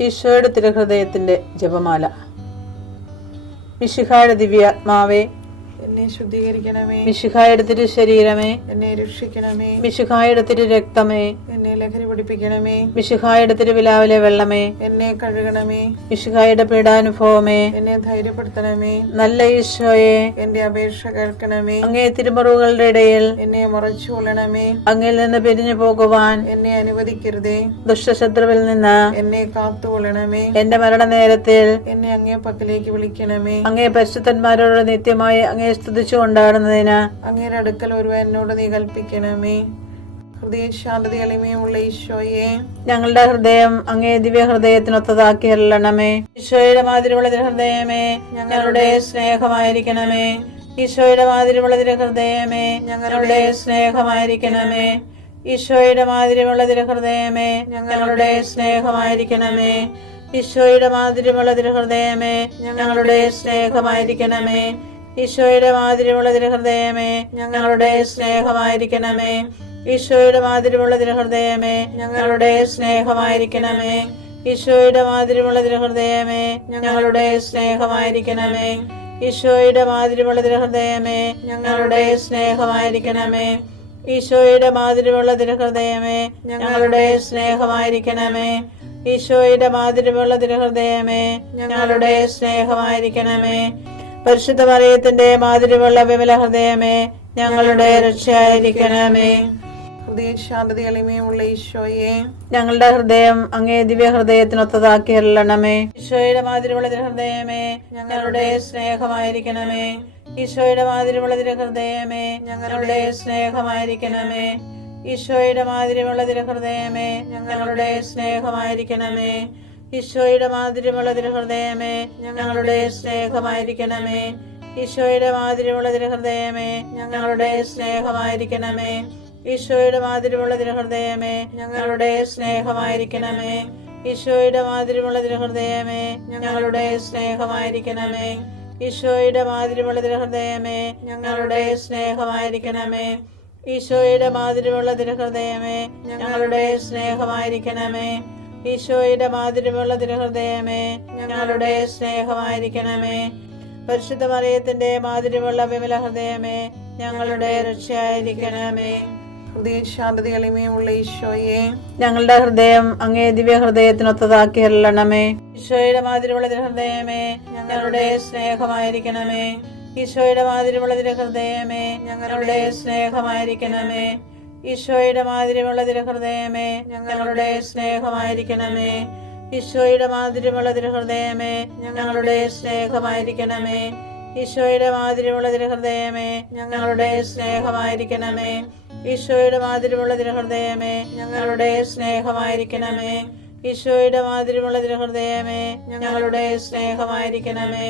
ഈശോയുടെ തിരുഹൃദയത്തിന്റെ ജപമാല. മിശിഹായുടെ ദിവ്യാത്മാവേ, എന്നെ ശുദ്ധീകരിക്കണമേ. മിശിഹായുടെ തിരു ശരീരമേ, എന്നെ രക്ഷിക്കണമേ. മിശിഹായുടെ തിരു രക്തമേ, എന്നെ ലഹരി പിടിപ്പിക്കണമേ. മിശിഹായുടെ തിരുവിലാവിലെ വെള്ളമേ, എന്നെ കഴുകണമേ. മിശിഹായുടെ പീഡാനുഭവമേ, എന്നെ ധൈര്യപ്പെടുത്തണമേ. നല്ല ഈശോയെ, എന്റെ അപേക്ഷ കേൾക്കണമേ. അങ്ങേ തിരുമുറിവുകളുടെ ഇടയിൽ എന്നെ മറച്ചുകൊള്ളണമേ. അങ്ങിൽ നിന്ന് പിരിഞ്ഞു പോകുവാൻ എന്നെ അനുവദിക്കരുതേ. ദുഷ്ടശത്രുവിൽ നിന്ന് എന്നെ കാത്തുകൊള്ളണമേ. എന്റെ മരണനേരത്തിൽ എന്നെ അങ്ങേ പക്കലേക്ക് വിളിക്കണമേ. അങ്ങേ പരിശുദ്ധന്മാരോട് നിത്യമായി അങ്ങേ സ്തുതിച്ചു കൊണ്ടാടുന്നതിന് അങ്ങയുടെ അടുക്കൽ ഒരുവൻ എന്നോട് നീ കൽപ്പിക്കണമേ. ഹൃദയശാന്തത എളിമയുള്ള ഈശോയെ, ഞങ്ങളുടെ ഹൃദയം അങ്ങേ ദിവ്യ ഹൃദയത്തിനൊത്തതാക്കി അരുളണമേ. ഈശോയുടെ മാതിരിയുള്ള ഹൃദയമേ, ഞങ്ങളുടെ സ്നേഹമായിരിക്കണമേ. ഈശോയുടെ മാതിരിയുള്ള ഹൃദയമേ, ഞങ്ങളുടെ സ്നേഹമായിരിക്കണമേ. ഈശോയുടെ മാതിരിയുള്ള ഹൃദയമേ, ഞങ്ങളുടെ സ്നേഹമായിരിക്കണമേ. ഈശോയുടെ മാതിരിയുള്ള ഹൃദയമേ, ഞങ്ങളുടെ സ്നേഹമായിരിക്കണമേ. ഈശോയുടെ മാതിരിയുള്ള ഹൃദയമേ, ഞങ്ങളുടെ സ്നേഹമായിരിക്കണമേ. ഈശോയുടെ മാതിരിയുള്ള ഹൃദയമേ, ഞങ്ങളുടെ സ്നേഹമായിരിക്കണമേ. ഈശോയുടെ മാതിരിയുള്ള ഹൃദയമേ, ഞങ്ങളുടെ സ്നേഹമായിരിക്കണമേ. ഈശോയുടെ മാതിരിയുള്ള ഹൃദയമേ, ഞങ്ങളുടെ സ്നേഹമായിരിക്കണമേ. ഈശോയുടെ മാതിരിയുള്ള ഹൃദയമേ, ഞങ്ങളുടെ സ്നേഹമായിരിക്കണമേ. ഈശോയുടെ മാതിരിയുള്ള ഹൃദയമേ, ഞങ്ങളുടെ സ്നേഹമായിരിക്കണമേ. പരിശുദ്ധ മറിയത്തിന്റെ മാതിരിയുള്ള വിമല ഹൃദയമേ, ഞങ്ങളുടെ രക്ഷയായിരിക്കണമേ. ഹൃദയശാന്തത എളിമയുള്ള ഈശോയെ, ഞങ്ങളുടെ ഹൃദയം അങ്ങേ ദിവ്യ ഹൃദയത്തിനൊത്തതാക്കി അരുളണമേ. ഈശോയുടെ മാതിരിയുള്ള ഹൃദയമേ, ഞങ്ങളുടെ സ്നേഹമായിരിക്കണമേ. ഈശോയുടെ മാതിരിയുള്ള ഹൃദയമേ, ഞങ്ങളുടെ സ്നേഹമായിരിക്കണമേ. ഈശോയുടെ മാതിരിയുള്ള ഹൃദയമേ, ഞങ്ങളുടെ സ്നേഹമായിരിക്കണമേ. ഈശോയുടെ മാതിരിയുള്ള ഹൃദയമേ, ഞങ്ങളുടെ സ്നേഹമായിരിക്കണമേ. ഈശോയുടെ മാതിരിയുള്ള ഹൃദയമേ, ഞങ്ങളുടെ സ്നേഹമായിരിക്കണമേ. ഈശോയുടെ മാതിരിയുള്ള ഹൃദയമേ, ഞങ്ങളുടെ സ്നേഹമായിരിക്കണമേ. ഈശോയുടെ മാതിരിയുള്ള ഹൃദയമേ, ഞങ്ങളുടെ സ്നേഹമായിരിക്കണമേ. ഈശോയുടെ മാതിരിയുള്ള ഹൃദയമേ, ഞങ്ങളുടെ സ്നേഹമായിരിക്കണമേ. ഈശോയുടെ മാതിരിയുള്ള ഹൃദയമേ, ഞങ്ങളുടെ സ്നേഹമായിരിക്കണമേ. ഈശോയുടെ മാതിരിയുള്ള ഹൃദയമേ, ഞങ്ങളുടെ സ്നേഹമായിരിക്കണമേ. പരിശുദ്ധ മറിയത്തിന്റെ മാതിരിയുള്ള വിമല ഹൃദയമേ, ഞങ്ങളുടെ രക്ഷയായിരിക്കണമേ. ഹൃദയശാന്തത എളിമയുള്ള ഈശോയെ, ഞങ്ങളുടെ ഹൃദയം അങ്ങേ ദിവ്യ ഹൃദയത്തിനൊത്തതാക്കി അരുളണമേ. ഈശോയുടെ മാതിരിയുള്ള ഹൃദയമേ, ഞങ്ങളുടെ സ്നേഹമായിരിക്കണമേ. ഈശോയുടെ മാതിരിയുള്ള ഹൃദയമേ, ഞങ്ങളുടെ സ്നേഹമായിരിക്കണമേ. ഈശോയുടെ മാതിരിയുള്ള ഹൃദയമേ, ഞങ്ങളുടെ സ്നേഹമായിരിക്കണമേ. ഈശോയുടെ മാതിരിയുള്ള ഹൃദയമേ, ഞങ്ങളുടെ സ്നേഹമായിരിക്കണമേ. ഈശോയുടെ മാതിരിയുള്ള ഹൃദയമേ, ഞങ്ങളുടെ സ്നേഹമായിരിക്കണമേ. ഈശോയുടെ മാതിരിയുള്ള ഹൃദയമേ, ഞങ്ങളുടെ സ്നേഹമായിരിക്കണമേ. ഈശോയുടെ മാതിരിയുള്ള ഹൃദയമേ, ഞങ്ങളുടെ സ്നേഹമായിരിക്കണമേ.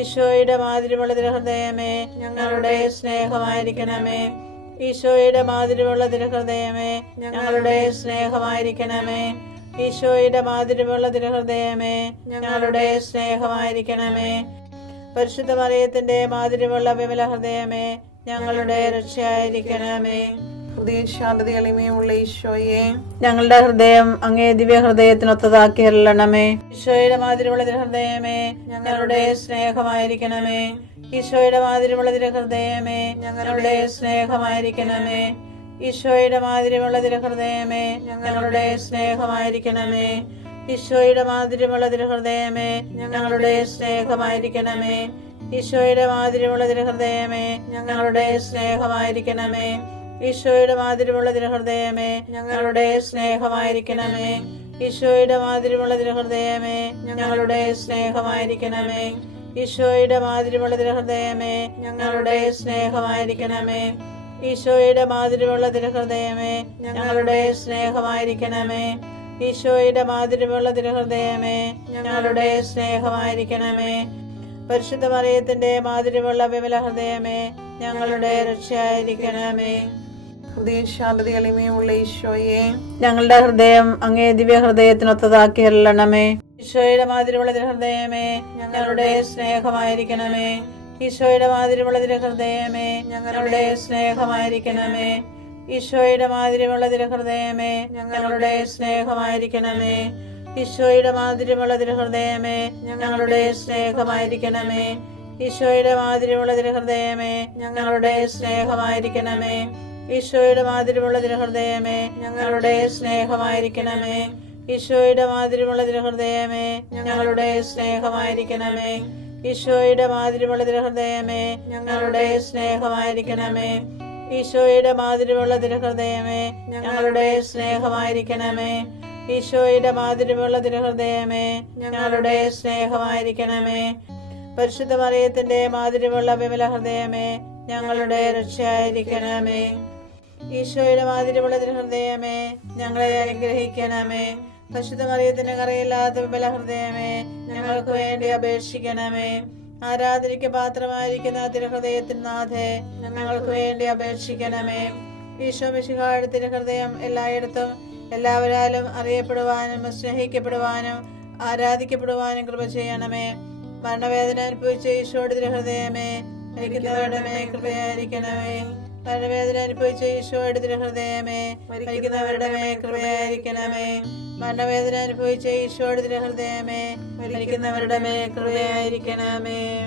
ഈശോയുടെ മാതിരിയുള്ള ഹൃദയമേ, ഞങ്ങളുടെ സ്നേഹമായിരിക്കണമേ. ഈശോയുടെ മാതിരിയുള്ള ഹൃദയമേ, ഞങ്ങളുടെ സ്നേഹമായിരിക്കണമേ. ഈശോയുടെ മാതിരിയുള്ള ഹൃദയമേ, ഞങ്ങളുടെ സ്നേഹമായിരിക്കണമേ. പരിശുദ്ധ മറിയത്തിന്റെ മാതിരിയുള്ള വിമല ഹൃദയമേ, ഞങ്ങളുടെ രക്ഷയായിരിക്കണമേ. ഹൃദയശാന്തത എളിമയുള്ള ഈശോയെ, ഞങ്ങളുടെ ഹൃദയം അങ്ങേ ദിവ്യ ഹൃദയത്തിനൊത്തതാക്കി അരുളണമേ. ഈശോയുടെ മാതിരിയുള്ള ഹൃദയമേ, ഞങ്ങളുടെ സ്നേഹമായിരിക്കണമേ. ഈശോയുടെ മാതിരിയുള്ള ഹൃദയമേ, ഞങ്ങളുടെ സ്നേഹമായിരിക്കണമേ. ഈശോയുടെ മാതിരിയുള്ള ഹൃദയമേ, ഞങ്ങളുടെ സ്നേഹമായിരിക്കണമേ. ഈശോയുടെ മാതിരിയുള്ള ഹൃദയമേ, ഞങ്ങളുടെ സ്നേഹമായിരിക്കണമേ. ഈശോയുടെ മാതിരിയുള്ള ഹൃദയമേ, ഞങ്ങളുടെ സ്നേഹമായിരിക്കണമേ. ഈശോയുടെ മാതിരിയുള്ള ഹൃദയമേ, ഞങ്ങളുടെ സ്നേഹമായിരിക്കണമേ. ഈശോയുടെ മാതിരിയുള്ള ഹൃദയമേ, ഞങ്ങളുടെ സ്നേഹമായിരിക്കണമേ. ഈശോയുടെ മാതിരിയുള്ള ഹൃദയമേ, ഞങ്ങളുടെ സ്നേഹമായിരിക്കണമേ. ഈശോയുടെ മാതിരിയുള്ള ഹൃദയമേ, ഞങ്ങളുടെ സ്നേഹമായിരിക്കണമേ. ഈശോയുടെ മാതിരിയുള്ള ഹൃദയമേ, ഞങ്ങളുടെ സ്നേഹമായിരിക്കണമേ. പരിശുദ്ധ മറിയത്തിന്റെ മാതിരിയുള്ള വിമല ഹൃദയമേ, ഞങ്ങളുടെ രക്ഷയായിരിക്കണമേ. ഹൃദയശാന്തത എളിമയുള്ള ഈശോയെ, ഞങ്ങളുടെ ഹൃദയം അങ്ങേ ദിവ്യ ഹൃദയത്തിനൊത്തതാക്കി അരുളണമേ. ഈശോയുടെ മാതിരിയുള്ള ഹൃദയമേ, ഞങ്ങളുടെ സ്നേഹമായിരിക്കണമേ. ഈശോയുടെ മാതിരിയുള്ള ഹൃദയമേ, ഞങ്ങളുടെ സ്നേഹമായിരിക്കണമേ. ഈശോയുടെ മാതിരിയുള്ള ഹൃദയമേ, ഞങ്ങളുടെ സ്നേഹമായിരിക്കണമേ. ഈശോയുടെ മാധുര്യമുള്ള തിരുഹൃദയമേ, ഞങ്ങളുടെ സ്നേഹമായിരിക്കണമേ. ഈശോയുടെ മാധുര്യമുള്ള തിരുഹൃദയമേ, ഞങ്ങളുടെ സ്നേഹമായിരിക്കണമേ. ഈശോയുടെ മാധുര്യമുള്ള തിരുഹൃദയമേ, ഞങ്ങളുടെ സ്നേഹമായിരിക്കണമേ. ഈശോയുടെ മാധുര്യമുള്ള തിരുഹൃദയമേ, ഞങ്ങളുടെ സ്നേഹമായിരിക്കണമേ. ഈശോയുടെ മാധുര്യമുള്ള തിരുഹൃദയമേ, ഞങ്ങളുടെ സ്നേഹമായിരിക്കണമേ. ഈശോയുടെ മാധുര്യമുള്ള തിരുഹൃദയമേ, ഞങ്ങളുടെ സ്നേഹമായിരിക്കണമേ. ഈശോയുടെ മാധുര്യമുള്ള തിരുഹൃദയമേ, ഞങ്ങളുടെ സ്നേഹമായിരിക്കണമേ. പരിശുദ്ധ മറിയത്തിന്റെ മാധുര്യമുള്ള വിമല ഹൃദയമേ, ഞങ്ങളുടെ രക്ഷയായിരിക്കണമേ. ഈശോയുടെ മാധുര്യമുള്ള തിരുഹൃദയമേ, ഞങ്ങളെ അനുഗ്രഹിക്കണമേ. പരിശുദ്ധ മറിയത്തിന്റെ കറയില്ലാത്ത വിമല ഹൃദയമേ, ഞങ്ങൾക്ക് വേണ്ടി അപേക്ഷിക്കണമേ. ആരാധനയ്ക്ക് പാത്രമായിരിക്കുന്ന തിരുഹൃദയത്തിന് നാഥേ, ഞങ്ങൾക്ക് വേണ്ടി അപേക്ഷിക്കണമേ. ഈശോ മിശിഹായുടെ തിരുഹൃദയം എല്ലായിടത്തും എല്ലാവരാലും അറിയപ്പെടുവാനും സ്നേഹിക്കപ്പെടുവാനും ആരാധിക്കപ്പെടുവാനും കൃപ ചെയ്യണമേ. മരണവേദന അനുഭവിച്ച ഈശോയുടെ തിരുഹൃദയമേ, മരിക്കുന്നവരുടെ മേൽ കൃപയായിരിക്കണമേ. മരണവേദന അനുഭവിച്ച ഈശോയുടെ തിരുഹൃദയമേ, മരിക്കുന്നവരുടെ മേൽ കൃപയായിരിക്കണമേ. മരണവേദന അനുഭവിച്ച ഈശോയുടെ തിരുഹൃദയമേ, മരിക്കുന്നവരുടെ മേൽ കൃപയായിരിക്കണമേ.